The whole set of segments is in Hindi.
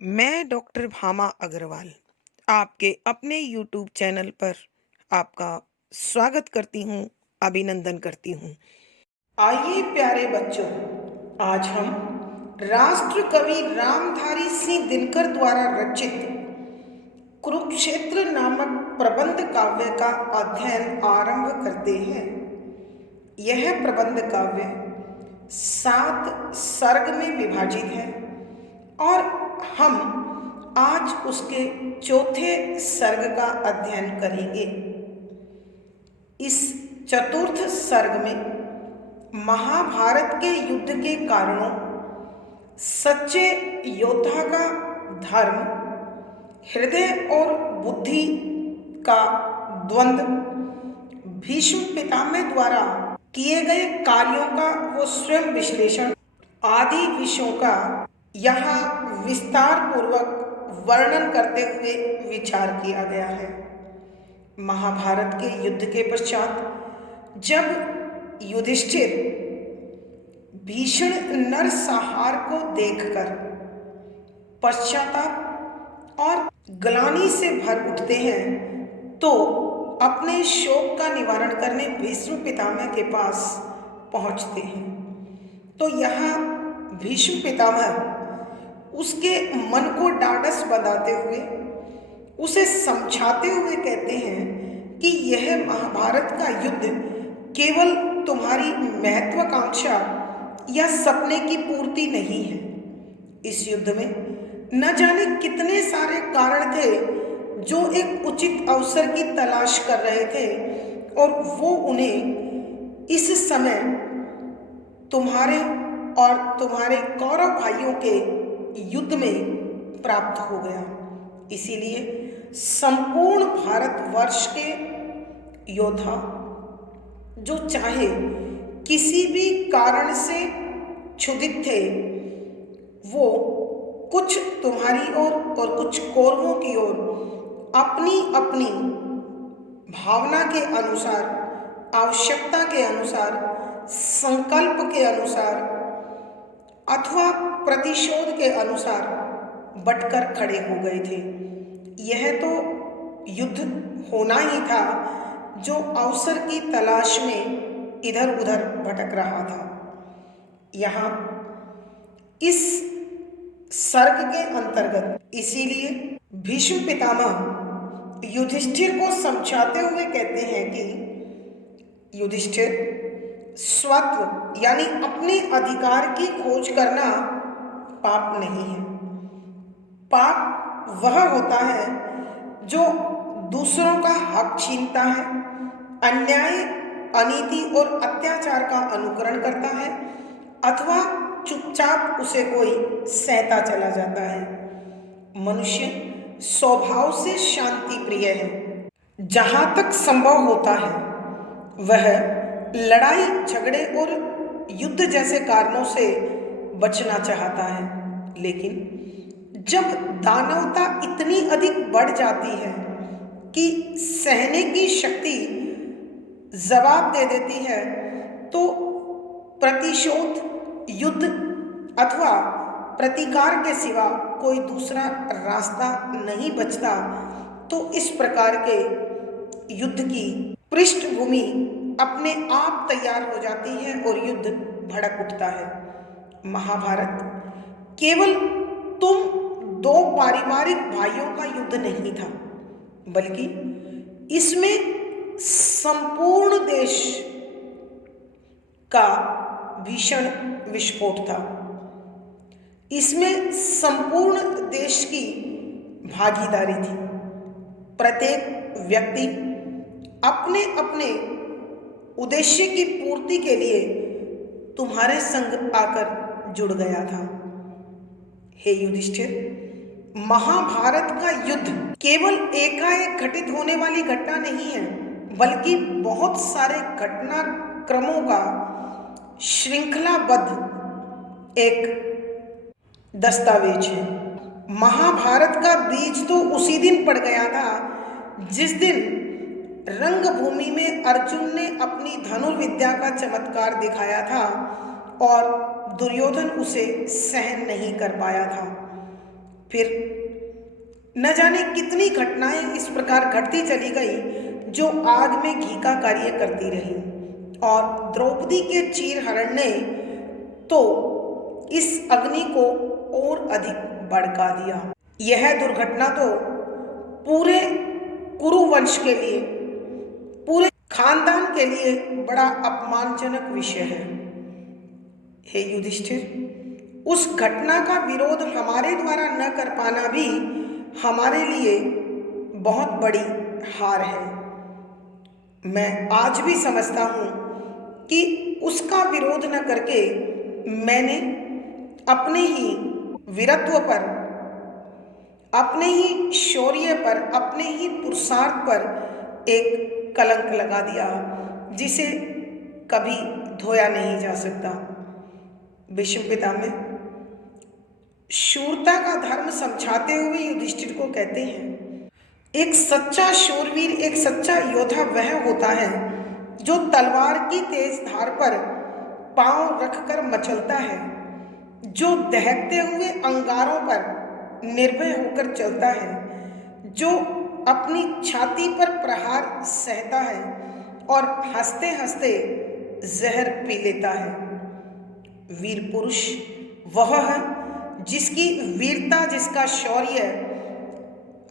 मैं डॉक्टर भामा अग्रवाल आपके अपने यूट्यूब चैनल पर आपका स्वागत करती हूँ, अभिनंदन करती हूँ। आइए प्यारे बच्चों, आज हम राष्ट्र कवि रामधारी सिंह दिनकर द्वारा रचित कुरुक्षेत्र नामक प्रबंध काव्य का अध्ययन आरंभ करते हैं। यह प्रबंध काव्य 7 सर्ग में विभाजित है और हम आज उसके चौथे सर्ग का अध्ययन करेंगे। इस चतुर्थ सर्ग में महाभारत के युद्ध के कारणों, सच्चे योद्धा का धर्म, हृदय और बुद्धि का द्वंद्व, भीष्म पितामह द्वारा किए गए कार्यों का वो स्वयं विश्लेषण आदि विषयों का यहाँ विस्तार पूर्वक वर्णन करते हुए विचार किया गया है। महाभारत के युद्ध के पश्चात जब युधिष्ठिर भीषण नरसंहार को देखकर पश्चाताप और ग्लानि से भर उठते हैं तो अपने शोक का निवारण करने भीष्म पितामह के पास पहुंचते हैं। तो यहाँ भीष्म पितामह उसके मन को ढाढ़स बंधाते हुए, उसे समझाते हुए कहते हैं कि यह महाभारत का युद्ध केवल तुम्हारी महत्वाकांक्षा या सपने की पूर्ति नहीं है। इस युद्ध में न जाने कितने सारे कारण थे जो एक उचित अवसर की तलाश कर रहे थे और वो उन्हें इस समय तुम्हारे और तुम्हारे कौरव भाइयों के युद्ध में प्राप्त हो गया। इसीलिए संपूर्ण भारतवर्ष के योद्धा जो चाहे किसी भी कारण से क्षुधित थे, वो कुछ तुम्हारी ओर और कुछ कौरवों की ओर अपनी अपनी भावना के अनुसार, आवश्यकता के अनुसार, संकल्प के अनुसार अथवा प्रतिशोध के अनुसार बटकर खड़े हो गए थे। यह तो युद्ध होना ही था जो अवसर की तलाश में इधर उधर भटक रहा था। यहाँ इस सर्ग के अंतर्गत इसीलिए भीष्म पितामह युधिष्ठिर को समझाते हुए कहते हैं कि युधिष्ठिर, स्वत्व यानी अपने अधिकार की खोज करना पाप नहीं है। पाप वह होता है जो दूसरों का हक छीनता है, अन्याय, अनीति और अत्याचार का अनुकरण करता है अथवा चुपचाप उसे कोई सहता चला जाता है। मनुष्य स्वभाव से शांति प्रिय है। जहाँ तक संभव होता है वह लड़ाई झगड़े और युद्ध जैसे कारणों से बचना चाहता है, लेकिन जब दानवता इतनी अधिक बढ़ जाती है कि सहने की शक्ति जवाब दे देती है तो प्रतिशोध, युद्ध अथवा प्रतिकार के सिवा कोई दूसरा रास्ता नहीं बचता। तो इस प्रकार के युद्ध की पृष्ठभूमि अपने आप तैयार हो जाती है और युद्ध भड़क उठता है। महाभारत केवल तुम दो पारिवारिक भाइयों का युद्ध नहीं था, बल्कि इसमें संपूर्ण देश का भीषण विस्फोट था। इसमें संपूर्ण देश की भागीदारी थी। प्रत्येक व्यक्ति अपने अपने उद्देश्य की पूर्ति के लिए तुम्हारे संग आकर जुड़ गया था। हे युधिष्ठिर, महाभारत का युद्ध केवल एकाएक घटित होने वाली घटना नहीं है, बल्कि बहुत सारे घटनाक्रमों का श्रृंखलाबद्ध एक दस्तावेज है। महाभारत का बीज तो उसी दिन पड़ गया था जिस दिन रंगभूमि में अर्जुन ने अपनी धनुर्विद्या का चमत्कार दिखाया था और दुर्योधन उसे सहन नहीं कर पाया था। फिर न जाने कितनी घटनाएं इस प्रकार घटती चली गई जो आग में घी का कार्य करती रही, और द्रौपदी के चीरहरण ने तो इस अग्नि को और अधिक भड़का दिया। यह दुर्घटना तो पूरे कुरुवंश के लिए, पूरे खानदान के लिए बड़ा अपमानजनक विषय है। हे युधिष्ठिर, उस घटना का विरोध हमारे द्वारा न कर पाना भी हमारे लिए बहुत बड़ी हार है। मैं आज भी समझता हूँ कि उसका विरोध न करके मैंने अपने ही वीरत्व पर, अपने ही शौर्य पर, अपने ही पुरुषार्थ पर एक कलंक लगा दिया जिसे कभी धोया नहीं जा सकता। भीष्म पितामह शूरता का धर्म समझाते हुए युधिष्ठिर को कहते हैं, एक सच्चा शूरवीर, एक सच्चा योद्धा वह होता है जो तलवार की तेज धार पर पांव रखकर मचलता है, जो दहकते हुए अंगारों पर निर्भय होकर चलता है, जो अपनी छाती पर प्रहार सहता है और हंसते हंसते जहर पी लेता है। वीर पुरुष वह है जिसकी वीरता, जिसका शौर्य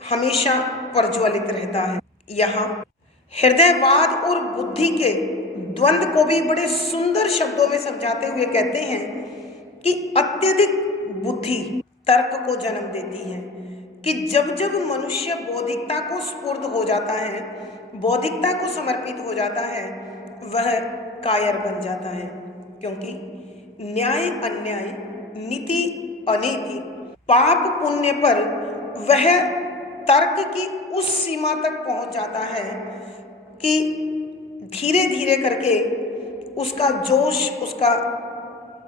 हमेशा प्रज्वलित रहता है। यहाँ हृदयवाद और बुद्धि के द्वंद्व को भी बड़े सुंदर शब्दों में समझाते हुए कहते हैं कि अत्यधिक बुद्धि तर्क को जन्म देती है, कि जब जब मनुष्य बौद्धिकता को स्फूर्त हो जाता है, बौद्धिकता को समर्पित हो जाता है, वह कायर बन जाता है। क्योंकि न्याय अन्याय, नीति अनीति, पाप पुण्य पर वह तर्क की उस सीमा तक पहुंच जाता है कि धीरे धीरे करके उसका जोश, उसका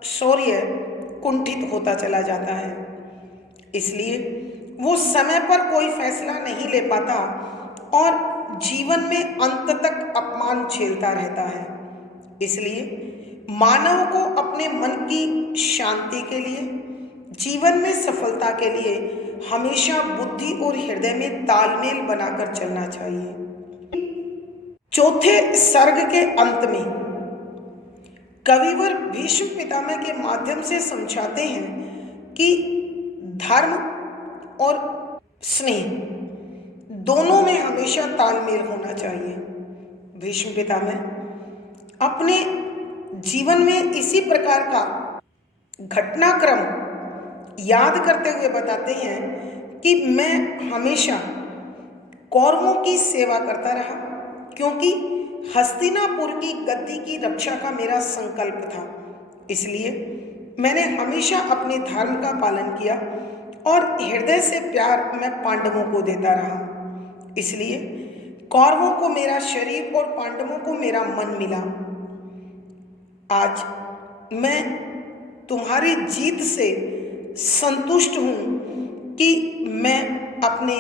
शौर्य कुंठित होता चला जाता है। इसलिए वो समय पर कोई फैसला नहीं ले पाता और जीवन में अंत तक अपमान झेलता रहता है। इसलिए मानव को अपने मन की शांति के लिए, जीवन में सफलता के लिए हमेशा बुद्धि और हृदय में तालमेल बनाकर चलना चाहिए। चौथे सर्ग के अंत में कविवर भीष्म पितामह के माध्यम से समझाते हैं कि धर्म और स्नेह दोनों में हमेशा तालमेल होना चाहिए। भीष्म पितामह अपने जीवन में इसी प्रकार का घटनाक्रम याद करते हुए बताते हैं कि मैं हमेशा कौरवों की सेवा करता रहा, क्योंकि हस्तिनापुर की गद्दी की रक्षा का मेरा संकल्प था। इसलिए मैंने हमेशा अपने धर्म का पालन किया और हृदय से प्यार मैं पांडवों को देता रहा। इसलिए कौरवों को मेरा शरीर और पांडवों को मेरा मन मिला। आज मैं तुम्हारी जीत से संतुष्ट हूँ कि मैं अपने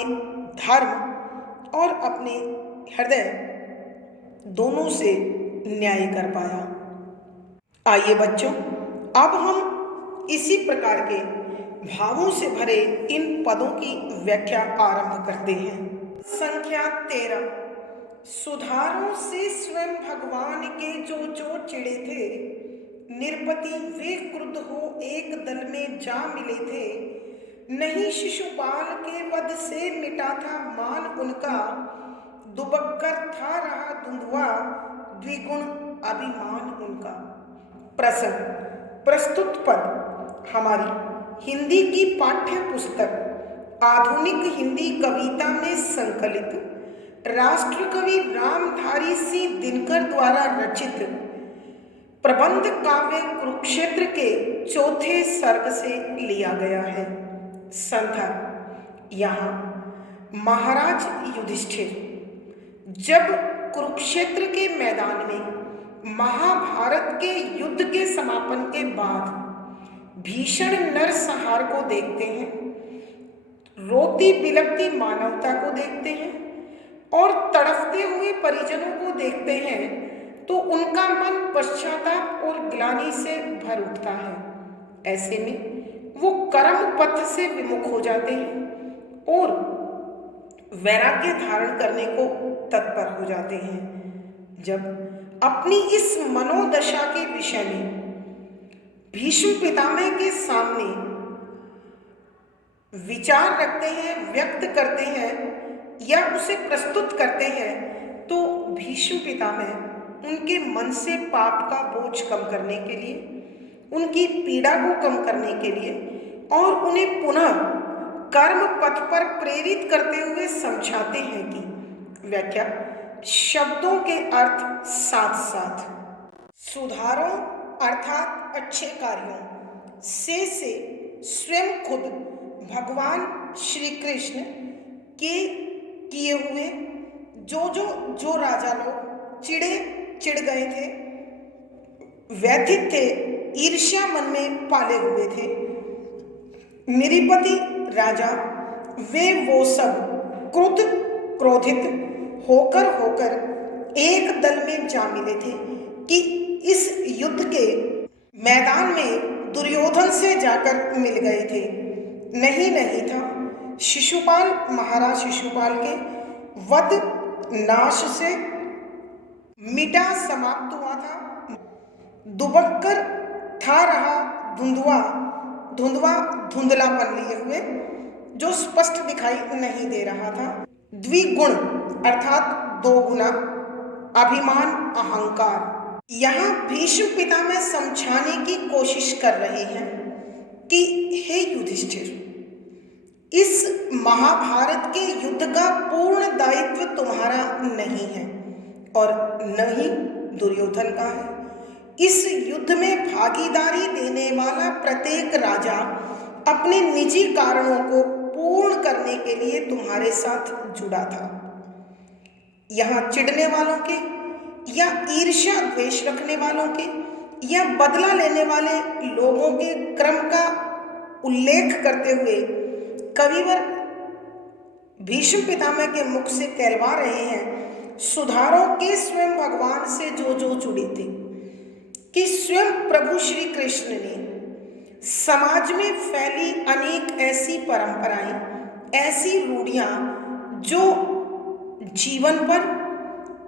धर्म और अपने हृदय दोनों से न्याय कर पाया। आइए बच्चों, अब हम इसी प्रकार के भावों से भरे इन पदों की व्याख्या आरंभ करते हैं। संख्या 13। सुधारों से स्वयं भगवान के जो जो चिड़े थे, निरपति वे क्रुद्ध हो एक दल में जा मिले थे। नहीं शिशुपाल के वध से मिटा था मान उनका, दुबक्कर था रहा धुंधवा द्विगुण अभिमान उनका। प्रसंग प्रस्तुत पद हमारी हिंदी की पाठ्य पुस्तक आधुनिक हिंदी कविता में संकलित राष्ट्रकवि रामधारी सिंह दिनकर द्वारा रचित प्रबंध काव्य कुरुक्षेत्र के चौथे सर्ग से लिया गया है। संदर्भ यहाँ महाराज युधिष्ठिर जब कुरुक्षेत्र के मैदान में महाभारत के युद्ध के समापन के बाद भीषण नरसंहार को देखते हैं, रोती बिलखती मानवता को देखते हैं और तड़फते हुए परिजनों को देखते हैं, तो उनका मन पश्चाताप और ग्लानि से भर उठता है। ऐसे में वो कर्म पथ से विमुख हो जाते हैं और वैराग्य धारण करने को तत्पर हो जाते हैं। जब अपनी इस मनोदशा के विषय में भीष्म पितामह के सामने विचार रखते हैं, व्यक्त करते हैं या उसे प्रस्तुत करते हैं, तो भीष्म पितामह उनके मन से पाप का बोझ कम करने के लिए, उनकी पीड़ा को कम करने के लिए और उन्हें पुनः कर्म पथ पर प्रेरित करते हुए समझाते हैं कि व्याख्या शब्दों के अर्थ साथ साथ सुधारों अर्थात अच्छे कार्यों से स्वयं खुद भगवान श्री कृष्ण के किए हुए जो राजा लोग चिढ़ गए थे, व्यथित थे, ईर्ष्या मन में पाले हुए थे, निरीपति राजा, वो सब क्रोधित होकर एक दल में जा मिले थे कि इस युद्ध के मैदान में दुर्योधन से जाकर मिल गए थे। नहीं था, महाराज शिशुपाल के वध नाश से मिटा समाप्त हुआ था। दुबक्कर था रहा धुंधलापन लिए हुए, जो स्पष्ट दिखाई नहीं दे रहा था। द्विगुण अर्थात दो गुना अभिमान, अहंकार। यहाँ भीष्म पितामह समझाने की कोशिश कर रहे हैं कि हे युधिष्ठिर, इस महाभारत के युद्ध का पूर्ण दायित्व तुम्हारा नहीं है और न ही दुर्योधन का है। इस युद्ध में भागीदारी देने वाला प्रत्येक राजा अपने निजी कारणों को पूर्ण करने के लिए तुम्हारे साथ जुड़ा था। यहाँ चिढ़ने वालों के या ईर्ष्या द्वेष रखने वालों के या बदला लेने वाले लोगों के क्रम का उल्लेख करते हुए कविवर भीष्म पितामह के मुख से कहलवा रहे हैं, सुधारों के स्वयं भगवान से जो जुड़े थे, कि स्वयं प्रभु श्री कृष्ण ने समाज में फैली अनेक ऐसी परंपराएं, ऐसी रूढ़ियां जो जीवन पर,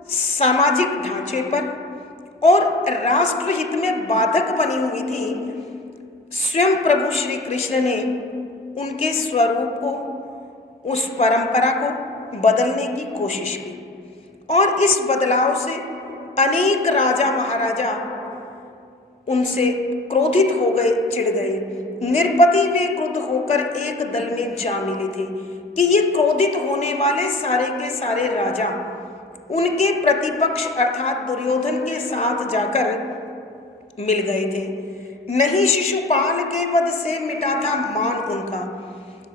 सामाजिक ढांचे पर और राष्ट्र हित में बाधक बनी हुई थी, स्वयं प्रभु श्री कृष्ण ने उनके स्वरूप को, उस परंपरा को बदलने की कोशिश की और इस बदलाव से अनेक राजा महाराजा उनसे क्रोधित हो गए, चिढ़ गए। निरपति वे क्रुद्ध होकर एक दल में जा मिले थे कि ये क्रोधित होने वाले सारे के सारे राजा उनके प्रतिपक्ष अर्थात दुर्योधन के साथ जाकर मिल गए थे। नहीं शिशुपाल के वध से मिटा था मान उनका,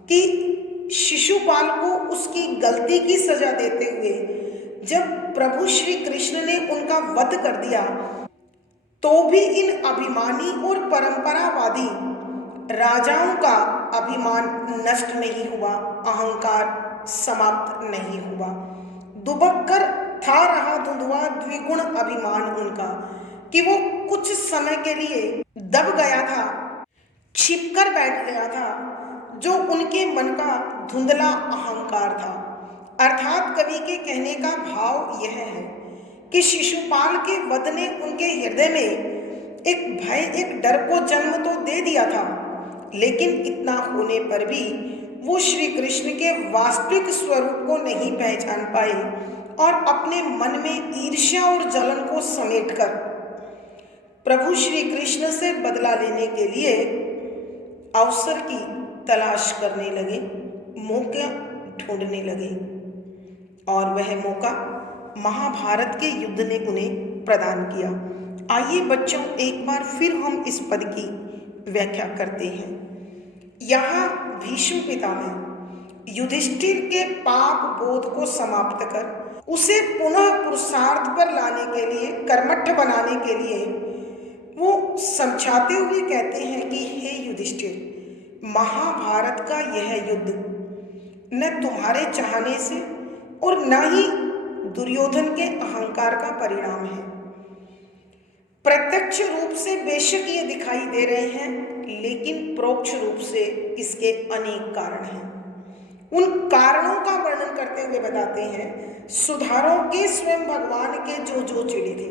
कि शिशुपाल को उसकी गलती की सजा देते हुए जब प्रभु श्री कृष्ण ने उनका वध कर दिया, तो भी इन अभिमानी और परंपरावादी राजाओं का अभिमान नष्ट नहीं हुआ, अहंकार समाप्त नहीं हुआ। दुबक्कर था रहा द्विगुण अभिमान उनका, कि वो कुछ समय के लिए दब गया था, छिपकर बैठ गया था, जो उनके मन का धुंधला अहंकार था। अर्थात कवि के कहने का भाव यह है कि शिशुपाल के वध ने उनके हृदय में एक भय, एक डर को जन्म तो दे दिया था, लेकिन इतना होने पर भी वो श्री कृष्ण के वास्तविक स्वरूप को नहीं पहचान पाए और अपने मन में ईर्ष्या और जलन को समेटकर प्रभु श्री कृष्ण से बदला लेने के लिए अवसर की तलाश करने लगे, मौका ढूंढने लगे, और वह मौका महाभारत के युद्ध ने उन्हें प्रदान किया। आइए बच्चों, एक बार फिर हम इस पद की व्याख्या करते हैं। यहाँ भीष्म पितामह युधिष्ठिर के पाप बोध को समाप्त कर उसे पुनः पुरुषार्थ पर लाने के लिए, कर्मठ बनाने के लिए वो समझाते हुए कहते हैं कि हे युधिष्ठिर, महाभारत का यह युद्ध न तुम्हारे चाहने से और न ही दुर्योधन के अहंकार का परिणाम है। प्रत्यक्ष रूप से बेशक ये दिखाई दे रहे हैं, लेकिन परोक्ष रूप से इसके अनेक कारण हैं। उन कारणों का वर्णन करते हुए बताते हैं, सुधारों के स्वयं भगवान के जो जो चिड़े थे,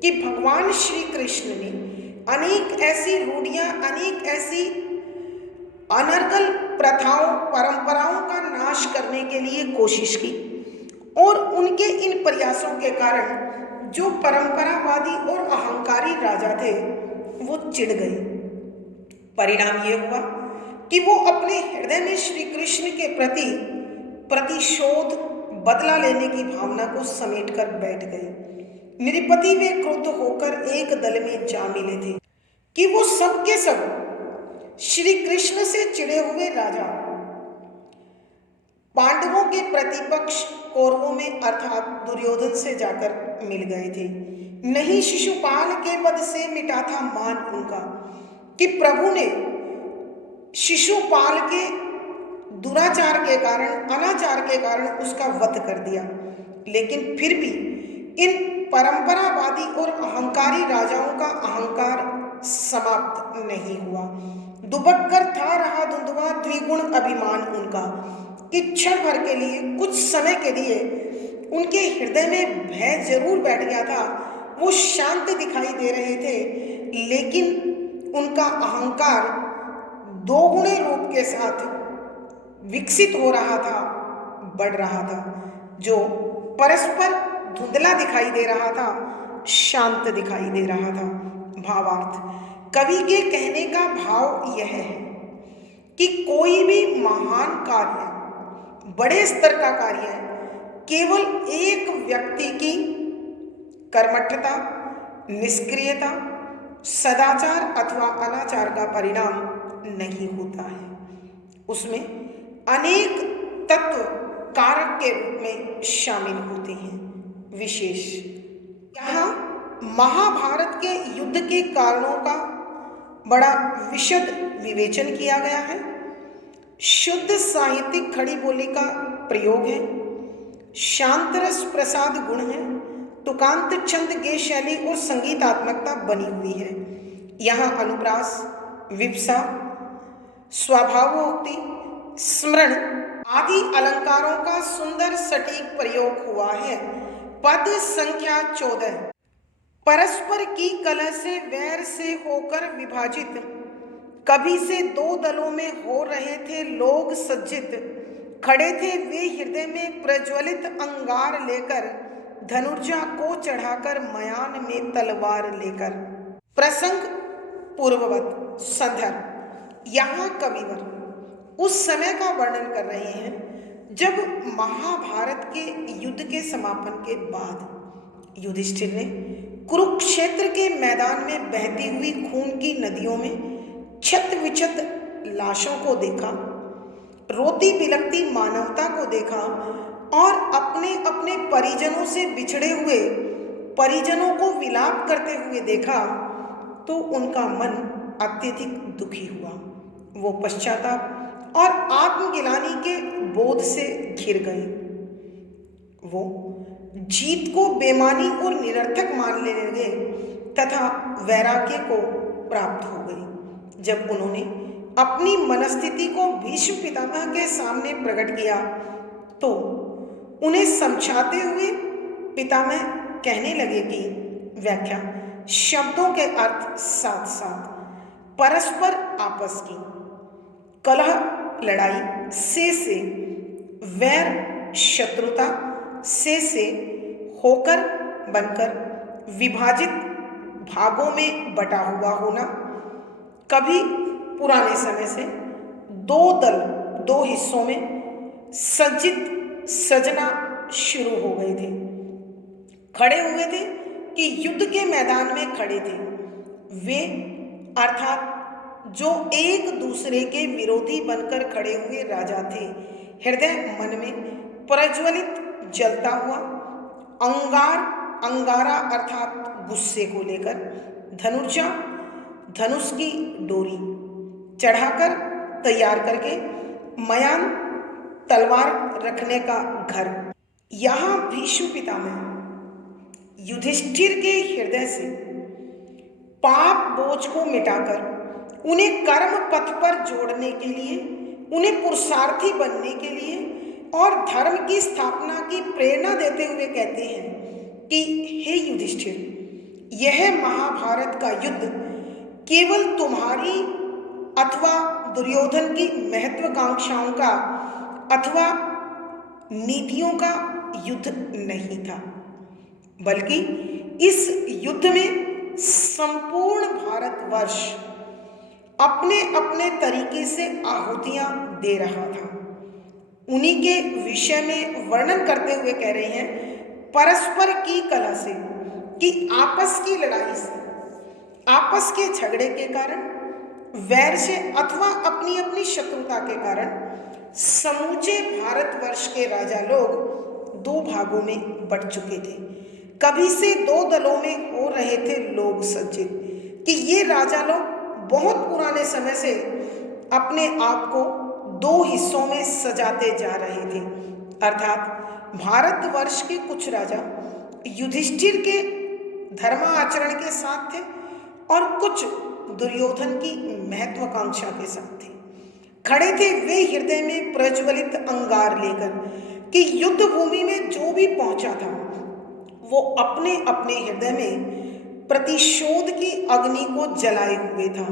कि भगवान श्री कृष्ण ने अनेक ऐसी रूढ़ियां, अनेक ऐसी अनर्गल प्रथाओं, परंपराओं का नाश करने के लिए कोशिश की, और उनके इन प्रयासों के कारण जो परंपरावादी और अहंकारी राजा थे वो चिढ़ गए। परिणाम ये हुआ कि वो अपने हृदय में श्री कृष्ण के प्रति प्रतिशोध, बदला लेने की भावना को समेट कर बैठ गए। नृपति वे क्रुद्ध होकर एक दल में जा मिले थे कि वो सब के सब श्री कृष्ण से चिढ़े हुए राजा पांडवों के प्रतिपक्ष कौरवों में अर्थात दुर्योधन से जाकर मिल गए थे। नहीं शिशुपाल के वध से मिटा था मान उनका, कि प्रभु ने शिशुपाल के दुराचार के कारण, अनाचार के कारण उसका वध कर दिया, लेकिन फिर भी इन परंपरावादी और अहंकारी राजाओं का अहंकार समाप्त नहीं हुआ। दुबक कर था रहा धुंधवा द्विगुण अभिमान उनका, कि क्षण भर के लिए, कुछ समय के लिए उनके हृदय में भय जरूर बैठ गया था। वो शांत दिखाई दे रहे थे, लेकिन उनका अहंकार दोगुने रूप के साथ विकसित हो रहा था, बढ़ रहा था। जो परस्पर धुंधला दिखाई दे रहा था, शांत दिखाई दे रहा था। भावार्थ, कवि के कहने का भाव यह है कि कोई भी महान कार्य, बड़े स्तर का कार्य केवल एक व्यक्ति की कर्मठता, निष्क्रियता, सदाचार अथवा अनाचार का परिणाम नहीं होता है। उसमें अनेक तत्व कारक के रूप में शामिल होते हैं। विशेष यहाँ महाभारत के युद्ध के कारणों का बड़ा विशद विवेचन किया गया है। शुद्ध साहित्यिक खड़ी बोली का प्रयोग है, शांत रस प्रसाद गुण है, तुकांत छंद गे शैली और संगीतात्मकता बनी हुई है। यहाँ अनुप्रास, विप्सा, स्वभावोक्ति, स्मरण आदि अलंकारों का सुंदर सटीक प्रयोग हुआ है। पद संख्या 14। परस्पर की कलह से, वैर से होकर विभाजित, कभी से दो दलों में हो रहे थे लोग सज्जित, खड़े थे वे हृदय में प्रज्वलित अंगार लेकर, धनुर्जा को चढ़ाकर मयान में तलवार लेकर। प्रसंग पूर्ववत संदर्भ, यहाँ कविवर उस समय का वर्णन कर रहे हैं जब महाभारत के युद्ध के समापन के बाद युधिष्ठिर ने कुरुक्षेत्र के मैदान में बहती हुई खून की नदियों में छत विछत लाशों को देखा, रोती बिलखती मानवता को देखा, और अपने अपने परिजनों से बिछड़े हुए परिजनों को विलाप करते हुए देखा, तो उनका मन अत्यधिक दुखी हुआ। वो पश्चाताप और आत्मगिलानी के बोध से घिर गए। वो जीत को बेमानी और निरर्थक मान लेने लगे तथा वैराग्य को प्राप्त हो गई। जब उन्होंने अपनी मनस्थिति को भीष्म पितामह के सामने प्रकट किया, तो उन्हें समझाते हुए पितामह कहने लगे कि व्याख्या, शब्दों के अर्थ साथ साथ परस्पर आपस की कलह, लड़ाई से, वैर शत्रुता से होकर बनकर, विभाजित भागों में बटा हुआ होना, कभी पुराने समय से दो दल, दो हिस्सों में सजना शुरू हो गए थे, खड़े हुए थे कि युद्ध के मैदान में खड़े थे। वे अर्थात जो एक दूसरे के विरोधी बनकर खड़े हुए राजा थे, हृदय मन में प्रज्वलित जलता हुआ अंगारा अर्थात गुस्से को लेकर, धनुर्जा धनुष की डोरी चढ़ाकर तैयार करके, मयान तलवार रखने का घर। यहाँ भीष्म पितामह युधिष्ठिर के हृदय से पाप बोझ को मिटाकर उन्हें कर्म पथ पर जोड़ने के लिए, उन्हें पुरुषार्थी बनने के लिए और धर्म की स्थापना की प्रेरणा देते हुए कहते हैं कि हे युधिष्ठिर, यह महाभारत का युद्ध केवल तुम्हारी अथवा दुर्योधन की महत्वाकांक्षाओं का अथवा नीतियों का युद्ध नहीं था, बल्कि इस युद्ध में संपूर्ण भारतवर्ष अपने अपने तरीके से आहुतियां दे रहा था। उन्हीं के विषय में वर्णन करते हुए कह रहे हैं, परस्पर की कलह से, कि आपस की लड़ाई से, आपस के झगड़े के कारण, वैर से अथवा अपनी अपनी शत्रुता के कारण समूचे भारतवर्ष के राजा लोग दो भागों में बंट चुके थे। कभी से दो दलों में हो रहे थे लोग सज्जित, कि ये राजा लोग बहुत पुराने समय से अपने आप को दो हिस्सों में सजाते जा रहे थे। अर्थात भारतवर्ष के कुछ राजा युधिष्ठिर के धर्माचरण के साथ थे और कुछ दुर्योधन की महत्वाकांक्षा के साथ थे। खड़े थे वे हृदय में प्रज्वलित अंगार लेकर, कि युद्ध भूमि में जो भी पहुंचा था वो अपने अपने हृदय में प्रतिशोध की अग्नि को जलाए हुए था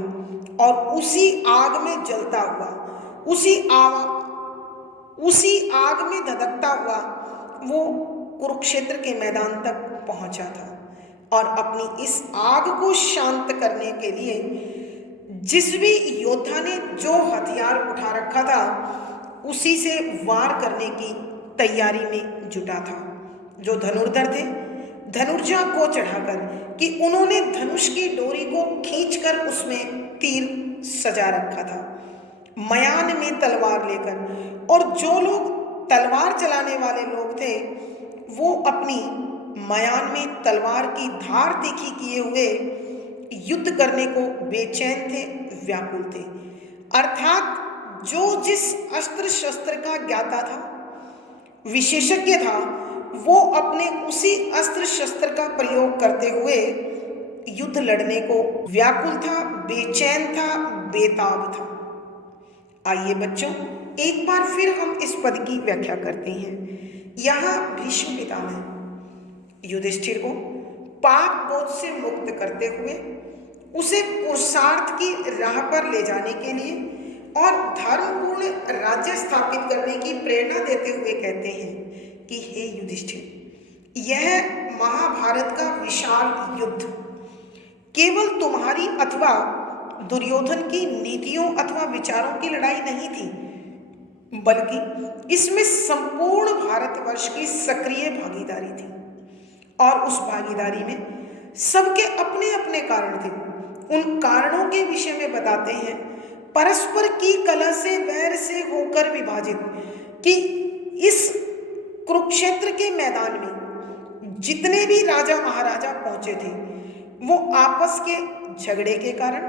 और उसी आग में जलता हुआ, उसी आग में धधकता हुआ वो कुरुक्षेत्र के मैदान तक पहुंचा था। और अपनी इस आग को शांत करने के लिए जिस भी योद्धा ने जो हथियार उठा रखा था उसी से वार करने की तैयारी में जुटा था। जो धनुर्धर थे, धनुर्जा को चढ़ाकर, कि उन्होंने धनुष की डोरी को खींचकर उसमें तीर सजा रखा था, मयान में तलवार लेकर। और जो लोग तलवार चलाने वाले लोग थे वो अपनी मयान में तलवार की धार तीखी किए हुए युद्ध करने को बेचैन थे, व्याकुल थे। अर्थात जो जिस अस्त्र शस्त्र का ज्ञाता था, विशेषज्ञ था, वो अपने उसी अस्त्र शस्त्र का प्रयोग करते हुए युद्ध लड़ने को व्याकुल था, बेचैन था, बेताब था। आइए बच्चों, एक बार फिर हम इस पद की व्याख्या करते हैं। यहाँ भीष्म पितामह युधिष्ठिर को पाप बोझ से मुक्त करते हुए उसे पुरुषार्थ की राह पर ले जाने के लिए और धर्मपूर्ण राज्य स्थापित करने की प्रेरणा देते हुए कहते हैं कि हे युधिष्ठिर, यह महाभारत का विशाल युद्ध केवल तुम्हारी अथवा दुर्योधन की नीतियों अथवा विचारों की लड़ाई नहीं थी, बल्कि इसमें संपूर्ण भारतवर्ष की सक्रिय भागीदारी थी। और उस भागीदारी में सबके अपने अपने कारण थे। उन कारणों के विषय में बताते हैं, परस्पर की कलह से, वैर से होकर विभाजित, कि इस कुरुक्षेत्र के मैदान में जितने भी राजा महाराजा पहुंचे थे वो आपस के झगड़े के कारण,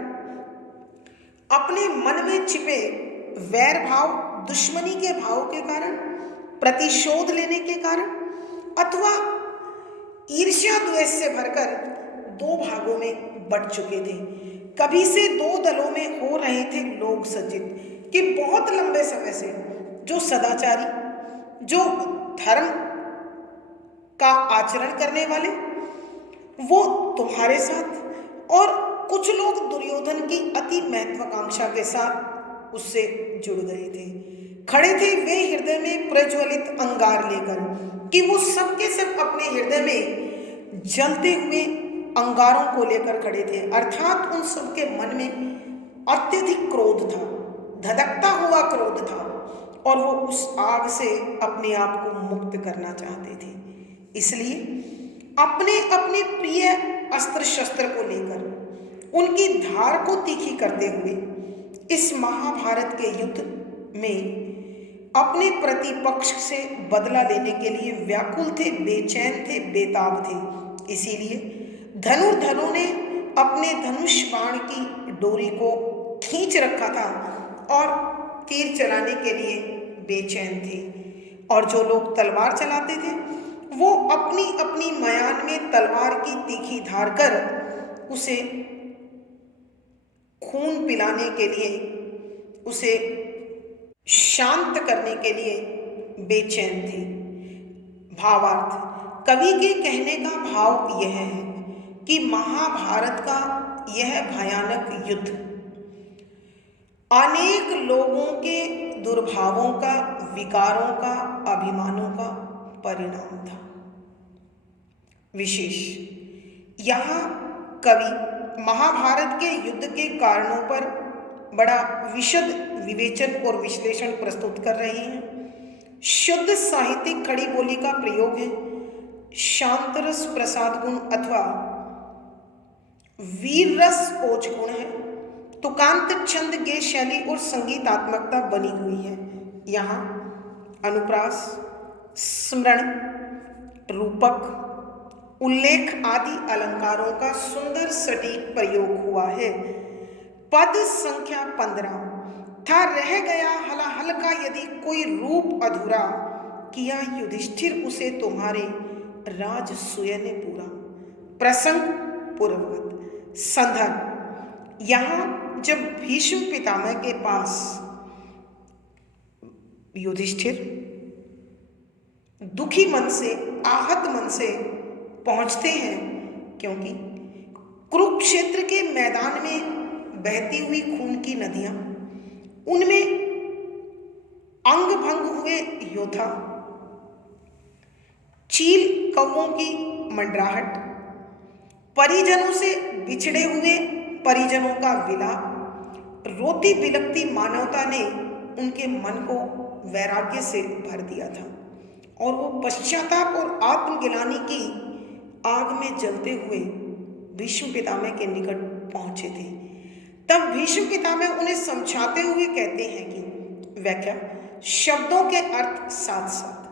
अपने मन में छिपे वैर भाव, दुश्मनी के भाव के कारण, प्रतिशोध लेने के कारण अथवा ईर्ष्या द्वेष से भरकर दो भागों में बंट चुके थे। कभी से दो दलों में हो रहे थे लोग सज्जित, कि बहुत लंबे समय से जो सदाचारी, जो धर्म का आचरण करने वाले, वो तुम्हारे साथ, और कुछ लोग दुर्योधन की अति महत्वाकांक्षा के साथ उससे जुड़ गए थे। खड़े थे वे हृदय में प्रज्वलित अंगार लेकर, कि वो सबके सब अपने हृदय में जलते हुए अंगारों को लेकर खड़े थे। अर्थात उन सबके मन में अत्यधिक क्रोध था, धधकता हुआ क्रोध था, और वो उस आग से अपने आप को मुक्त करना चाहते थे। इसलिए अपने अपने प्रिय अस्त्र शस्त्र को लेकर उनकी धार को तीखी करते हुए इस महाभारत के युद्ध में अपने प्रतिपक्ष से बदला लेने के लिए व्याकुल थे, बेचैन थे, बेताब थे। इसीलिए धनुर्धरों ने अपने धनुष बाण की डोरी को खींच रखा था और तीर चलाने के लिए बेचैन थे। और जो लोग तलवार चलाते थे वो अपनी अपनी मयान में तलवार की तीखी धार कर उसे खून पिलाने के लिए, उसे शांत करने के लिए बेचैन थी। भावार्थ, कवि के कहने का भाव यह है कि महाभारत का यह भयानक युद्ध अनेक लोगों के दुर्भावों का, विकारों का, अभिमानों का परिणाम था। विशेष, यहाँ कवि महाभारत के युद्ध के कारणों पर बड़ा विशद विवेचन और विश्लेषण प्रस्तुत कर रहे हैं। शुद्ध साहित्यिक खड़ी बोली का प्रयोग है। शांत रस प्रसाद गुण अथवा वीर रस ओज गुण है। तुकांत छंद गे शैली और संगीतात्मकता बनी हुई है। यहाँ अनुप्रास, स्मरण, रूपक, उल्लेख आदि अलंकारों का सुंदर सटीक प्रयोग हुआ है। पद संख्या 15, था रह गया हलाहल का यदि कोई रूप अधूरा, किया युधिष्ठिर उसे तुम्हारे राजसूय ने पूरा। प्रसंग पूर्ववत। संदर्भ, यहाँ जब भीष्म पितामह के पास युधिष्ठिर दुखी मन से, आहत मन से पहुंचते हैं, क्योंकि कुरुक्षेत्र के मैदान में बहती हुई खून की नदियां, उनमें अंग भंग हुए योद्धा, चील कौवों की मंडराहट, परिजनों से बिछड़े हुए परिजनों का विलाप, रोती बिलखती मानवता ने उनके मन को वैराग्य से भर दिया था और वो पश्चाताप और आत्मग्लानि की आग में जलते हुए भीष्म पितामह के निकट पहुंचे थे। तब भीष्म पितामह उन्हें समझाते हुए कहते हैं कि व्याख्या, शब्दों के अर्थ साथ साथ।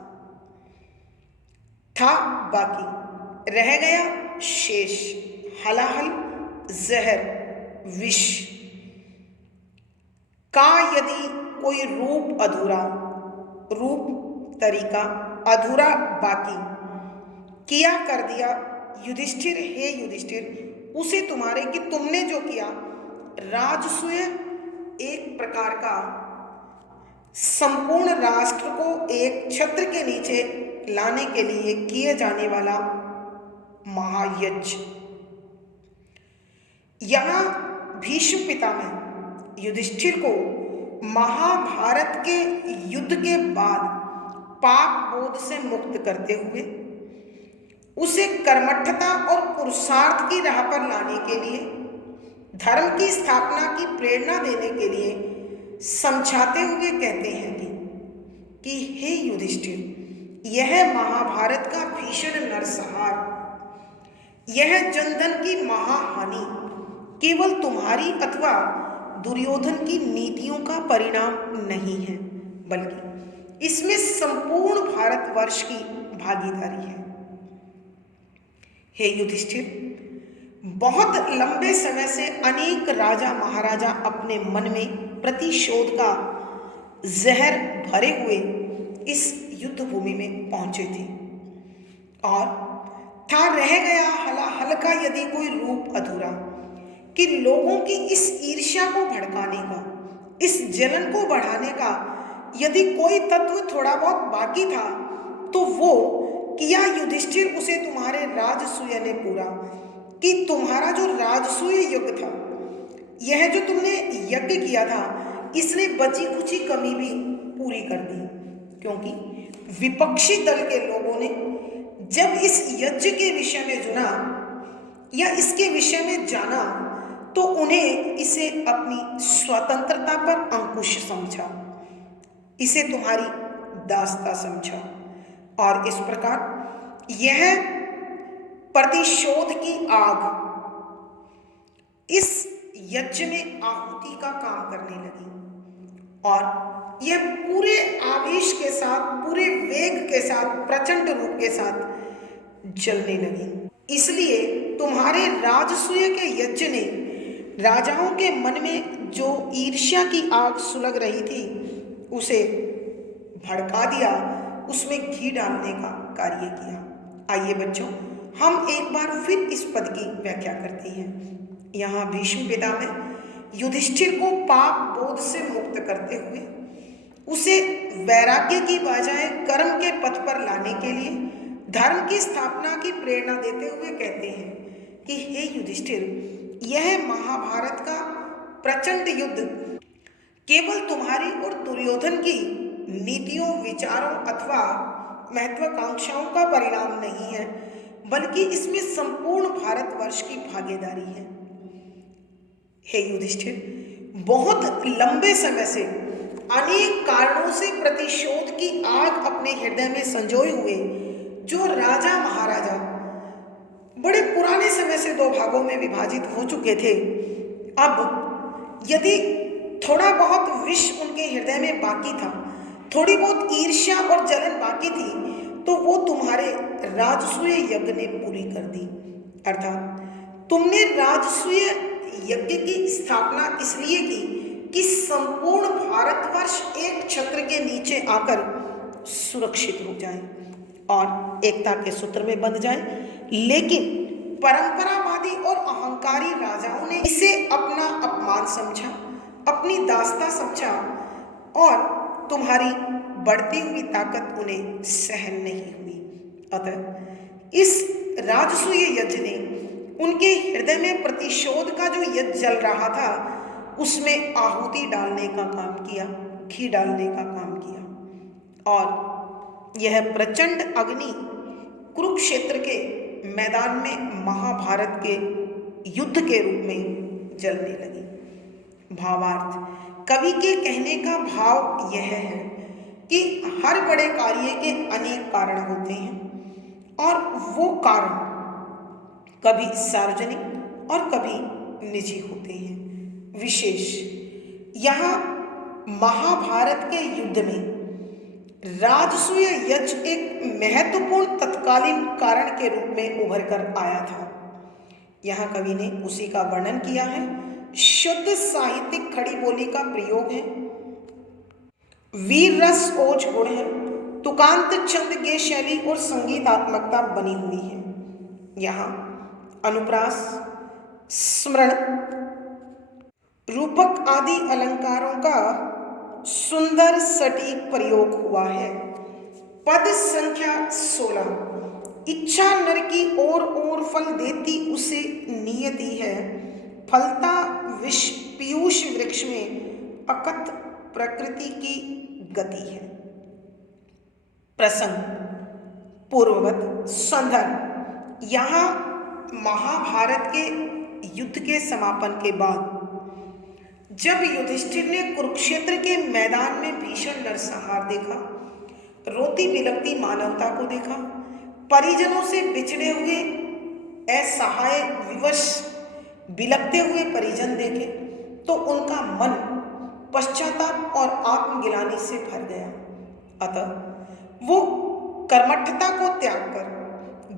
था बाकी, रह गया शेष, हलाहल जहर विष, का यदि कोई रूप अधूरा, रूप तरीका, अधूरा बाकी, किया कर दिया युधिष्ठिर, हे युधिष्ठिर उसे तुम्हारे, कि तुमने जो किया राजसूय, एक प्रकार का संपूर्ण राष्ट्र को एक छत्र के नीचे लाने के लिए किए जाने वाला महायज्ञ। यहाँ भीष्म पितामह युधिष्ठिर को महाभारत के युद्ध के बाद पाप बोध से मुक्त करते हुए उसे कर्मठता और पुरुषार्थ की राह पर लाने के लिए, धर्म की स्थापना की प्रेरणा देने के लिए समझाते हुए कहते हैं कि हे युधिष्ठिर, यह महाभारत का भीषण नरसंहार, यह जनधन की महाहानि केवल तुम्हारी अथवा दुर्योधन की नीतियों का परिणाम नहीं है, बल्कि इसमें संपूर्ण भारतवर्ष की भागीदारी है। हे युधिष्ठिर, बहुत लंबे समय से अनेक राजा महाराजा अपने मन में प्रतिशोध का जहर भरे हुए इस युद्ध भूमि में पहुंचे थे और था रह गया हलाहल का यदि कोई रूप अधूरा, कि लोगों की इस ईर्ष्या को भड़काने का, इस जलन को बढ़ाने का यदि कोई तत्व थोड़ा बहुत बाकी था, तो वो किया युधिष्ठिर उसे तुम्हारे राजसूय ने पूरा, कि तुम्हारा जो राजसूय यज्ञ था, यह जो तुमने यज्ञ किया था, इसने बची कुची कमी भी पूरी कर दी। क्योंकि विपक्षी दल के लोगों ने जब इस यज्ञ के विषय में सुना या इसके विषय में जाना, तो उन्हें इसे अपनी स्वतंत्रता पर अंकुश समझा, इसे तुम्हारी दास्ता समझा और इस प्रकार यह प्रतिशोध की आग इस यज्ञ में आहुति का काम करने लगी और यह पूरे आवेश के साथ, पूरे वेग के साथ, प्रचंड रूप के साथ जलने लगी। इसलिए तुम्हारे राजसूय के यज्ञ ने राजाओं के मन में जो ईर्ष्या की आग सुलग रही थी, उसे भड़का दिया, उसमें घी डालने का कार्य किया। आइए बच्चों, हम एक बार फिर इस पद की व्याख्या करते हैं। यहाँ भीष्म पितामह युधिष्ठिर को पाप बोध से मुक्त करते हुए उसे वैराग्य की बजाय कर्म के पथ पर लाने के लिए धर्म की स्थापना की प्रेरणा देते हुए कहते हैं कि हे युधिष्ठिर, यह महाभारत का प्रचंड युद्ध केवल तुम्हारी और दुर्योधन की नीतियों, विचारों अथवा महत्वाकांक्षाओं का परिणाम नहीं है, बल्कि इसमें संपूर्ण भारतवर्ष की भागीदारी है। हे युधिष्ठिर, बहुत लंबे समय से अनेक कारणों से प्रतिशोध की आग अपने हृदय में संजोए हुए जो राजा महाराजा बड़े पुराने समय से दो भागों में विभाजित हो चुके थे, अब यदि थोड़ा बहुत विष उनके हृदय में बाकी था, थोड़ी बहुत ईर्ष्या और जलन बाकी थी, तो वो तुम्हारे राजसूय यज्ञ ने पूरी कर दी। अर्थात तुमने राजसूय यज्ञ की स्थापना इसलिए की कि संपूर्ण भारतवर्ष एक छत्र के नीचे आकर सुरक्षित हो जाए और एकता के सूत्र में बंध जाए। लेकिन परंपरावादी और अहंकारी राजाओं ने इसे अपना अपमान समझा, अपनी दास्ता समझा और तुम्हारी बढ़ती हुई ताकत उन्हें सहन नहीं हुई। अतः इस राजसूय यज्ञ ने उनके हृदय में प्रतिशोध का जो यज्ञ जल रहा था उसमें आहुति डालने का काम किया, घी डालने का काम किया और यह प्रचंड अग्नि कुरुक्षेत्र के मैदान में महाभारत के युद्ध के रूप में जलने लगी। भावार्थ, कवि के कहने का भाव यह है कि हर बड़े कार्य के अनेक कारण होते हैं और वो कारण कभी सार्वजनिक और कभी निजी होते हैं। विशेष यहाँ महाभारत के युद्ध में राजसूय यज्ञ एक महत्वपूर्ण तत्कालीन कारण के रूप में उभर कर आया था। यहाँ कवि ने उसी का वर्णन किया है। शुद्ध साहित्यिक खड़ी बोली का प्रयोग है, वीर रस ओज गुण है, तुकांत छंद गे शैली और संगीतात्मकता बनी हुई है। यहाँ अनुप्रास, स्मरण, रूपक आदि अलंकारों का सुंदर सटीक प्रयोग हुआ है। पद संख्या 16, इच्छा नर की और फल देती उसे नियति है, फलता विष पीयूष वृक्ष में अकथ प्रकृति की गति है। प्रसंग पूर्ववत संदर्भ, यहाँ महाभारत के युद्ध के समापन के बाद जब युधिष्ठिर ने कुरुक्षेत्र के मैदान में भीषण नरसंहार देखा, रोती बिलखती मानवता को देखा, परिजनों से बिछड़े हुए असहाय विवश बिलखते हुए परिजन देखे, तो उनका मन पश्चाताप और आत्मगिलानी से भर गया। अतः वो कर्मठता को त्याग कर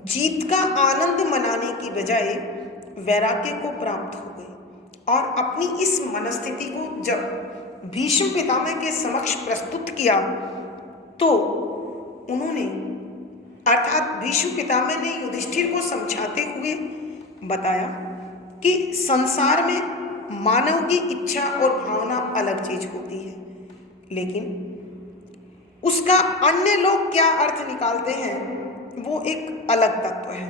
जीत का आनंद मनाने की बजाय वैराग्य को प्राप्त हो गए और अपनी इस मनस्थिति को जब भीष्म पितामह के समक्ष प्रस्तुत किया तो उन्होंने अर्थात भीष्म पितामह ने युधिष्ठिर को समझाते हुए बताया कि संसार में मानव की इच्छा और भावना अलग चीज होती है, लेकिन उसका अन्य लोग क्या अर्थ निकालते हैं वो एक अलग तत्व है।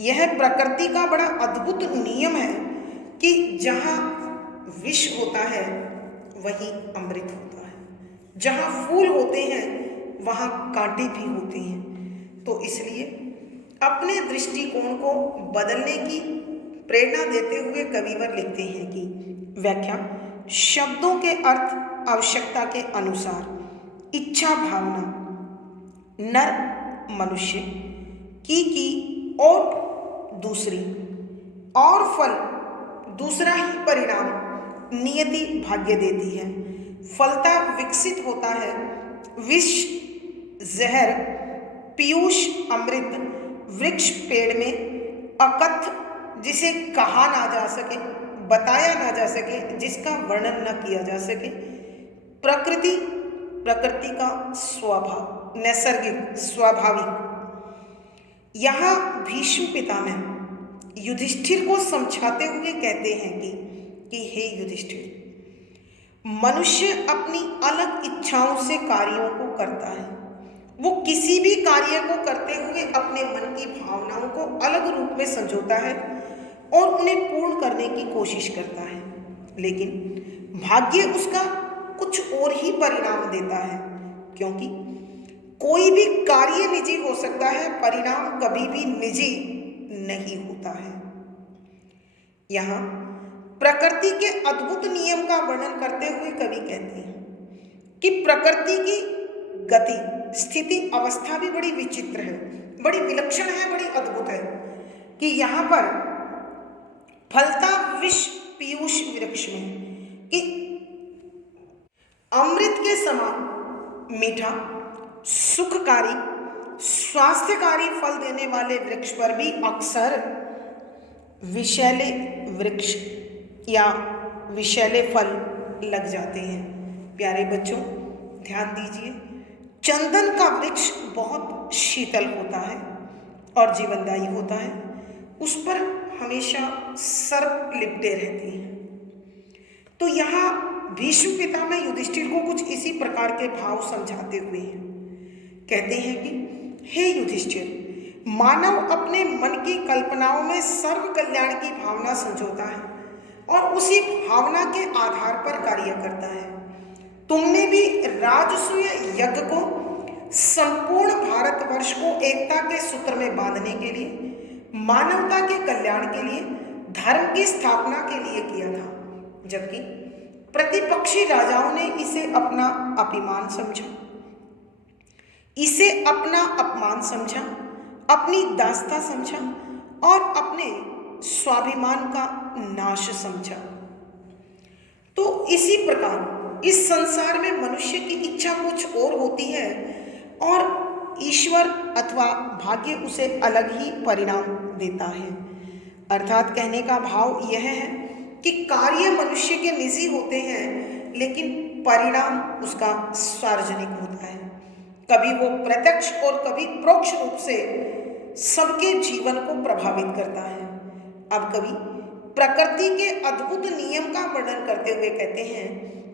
यह प्रकृति का बड़ा अद्भुत नियम है कि जहाँ विष होता है वहीं अमृत होता है, जहाँ फूल होते हैं वहाँ कांटे भी होते हैं। तो इसलिए अपने दृष्टिकोण को बदलने की प्रेरणा देते हुए कविवर लिखते हैं कि व्याख्या, शब्दों के अर्थ आवश्यकता के अनुसार इच्छा भावना नर मनुष्य की और दूसरी और फल दूसरा ही परिणाम नियति भाग्य देती है। फलता विकसित होता है, विष जहर, पीयूष अमृत, वृक्ष पेड़ में, अकथ जिसे कहा ना जा सके, बताया ना जा सके, जिसका वर्णन न किया जा सके, प्रकृति प्रकृति का स्वभाव नैसर्गिक स्वाभाविक। यहाँ भीष्म पितामह युधिष्ठिर को समझाते हुए कहते हैं कि कि हे युधिष्ठिर, मनुष्य अपनी अलग इच्छाओं से कार्यों को करता है। वो किसी भी कार्य को करते हुए अपने मन की भावनाओं को अलग रूप में संजोता है और उन्हें पूर्ण करने की कोशिश करता है, लेकिन भाग्य उसका कुछ और ही परिणाम देता है, क्योंकि कोई भी कार्य निजी हो सकता है, परिणाम कभी भी निजी नहीं होता है। यहाँ प्रकृति के अद्भुत नियम का वर्णन करते हुए कवि कहते हैं कि प्रकृति की गति, स्थिति, अवस्था भी बड़ी विचित्र है, बड़ी विलक्षण है, बड़ी अद्भुत है कि यहाँ पर फलता विष पीयूष वृक्ष में कि अमृत के समान मीठा, सुखकारी, स्वास्थ्यकारी फल देने वाले वृक्ष पर भी अक्सर विषैले वृक्ष या विषैले फल लग जाते हैं। प्यारे बच्चों, ध्यान दीजिए, चंदन का वृक्ष बहुत शीतल होता है और जीवनदायी होता है। उस पर हमेशा सर्प लिपटे रहती हैं। तो यहाँ भीष्म पितामह युधिष्ठिर को कुछ इसी प्रकार के भाव समझाते हुए कहते हैं कि हे युधिष्ठिर, मानव अपने मन की कल्पनाओं में सर्व कल्याण की भावना संजोता है और उसी भावना के आधार पर कार्य करता है। तुमने भी राजसूय यज्ञ को संपूर्ण भारतवर्ष को एकता के सूत्र में बांधने के लिए, मानवता के कल्याण के लिए, धर्म की स्थापना के लिए किया था, जबकि प्रतिपक्षी राजाओं ने इसे अपना अभिमान समझा, इसे अपना अपमान समझा, अपनी दास्ता समझा और अपने स्वाभिमान का नाश समझा। तो इसी प्रकार इस संसार में मनुष्य की इच्छा कुछ और होती है और ईश्वर अथवा भाग्य उसे अलग ही परिणाम देता है। अर्थात कहने का भाव यह है कि कार्य मनुष्य के निजी होते हैं, लेकिन परिणाम उसका सार्वजनिक होता है। कभी वो प्रत्यक्ष और कभी परोक्ष रूप से सबके जीवन को प्रभावित करता है। अब कवि प्रकृति के अद्भुत नियम का वर्णन करते हुए कहते हैं,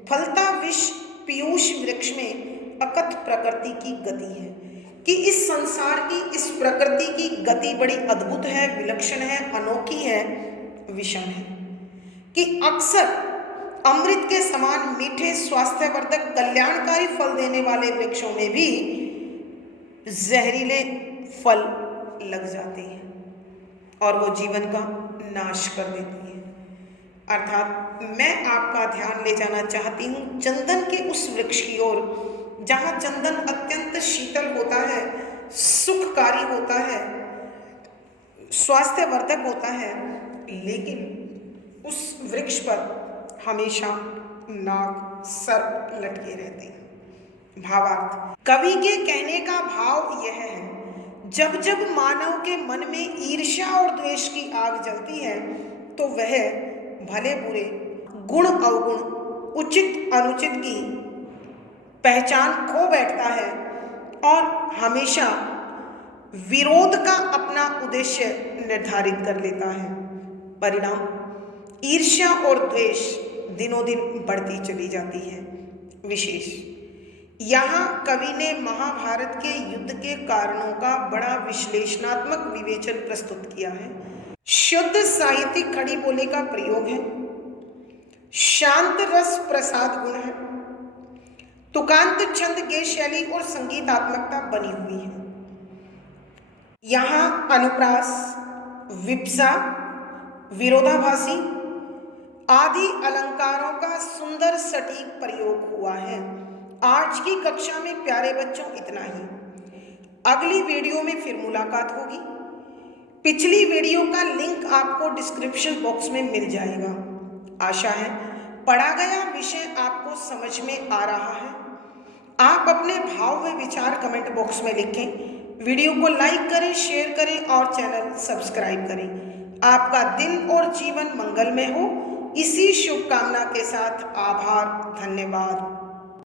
फलता विष पीयूष वृक्ष में अकथ प्रकृति की गति है, कि इस संसार की, इस प्रकृति की गति बड़ी अद्भुत है, विलक्षण है, अनोखी है, विषम है, कि अक्सर अमृत के समान मीठे, स्वास्थ्यवर्धक, कल्याणकारी फल देने वाले वृक्षों में भी जहरीले फल लग जाते हैं और वो जीवन का नाश कर देती है। अर्थात मैं आपका ध्यान ले जाना चाहती हूँ चंदन के उस वृक्ष की ओर, जहाँ चंदन अत्यंत शीतल होता है, सुखकारी होता है, स्वास्थ्यवर्धक होता है, लेकिन उस वृक्ष पर हमेशा नाग, सर्प लटके रहते हैं। भावार्थ, कवि के कहने का भाव यह है, जब जब मानव के मन में ईर्ष्या और द्वेष की आग जलती है तो वह भले बुरे, गुण अवगुण, उचित अनुचित की पहचान खो बैठता है और हमेशा विरोध का अपना उद्देश्य निर्धारित कर लेता है। परिणाम ईर्ष्या और द्वेष दिनों दिन बढ़ती चली जाती है। विशेष यहाँ कवि ने महाभारत के युद्ध के कारणों का बड़ा विश्लेषणात्मक विवेचन प्रस्तुत किया है। शुद्ध साहित्यिक खड़ी बोली का प्रयोग है, शांत रस प्रसाद गुण है, तुकांत छंद गेय शैली और संगीतात्मकता बनी हुई है। यहाँ अनुप्रास, विप्सा, विरोधाभासी आदि अलंकारों का सुंदर सटीक प्रयोग हुआ है। आज की कक्षा में प्यारे बच्चों इतना ही। अगली वीडियो में फिर मुलाकात होगी। पिछली वीडियो का लिंक आपको डिस्क्रिप्शन बॉक्स में मिल जाएगा। आशा है पढ़ा गया विषय आपको समझ में आ रहा है। आप अपने भाव व विचार कमेंट बॉक्स में लिखें। वीडियो को लाइक करें, शेयर करें और चैनल सब्सक्राइब करें। आपका दिन और जीवन मंगलमय हो, इसी शुभकामना के साथ आभार, धन्यवाद।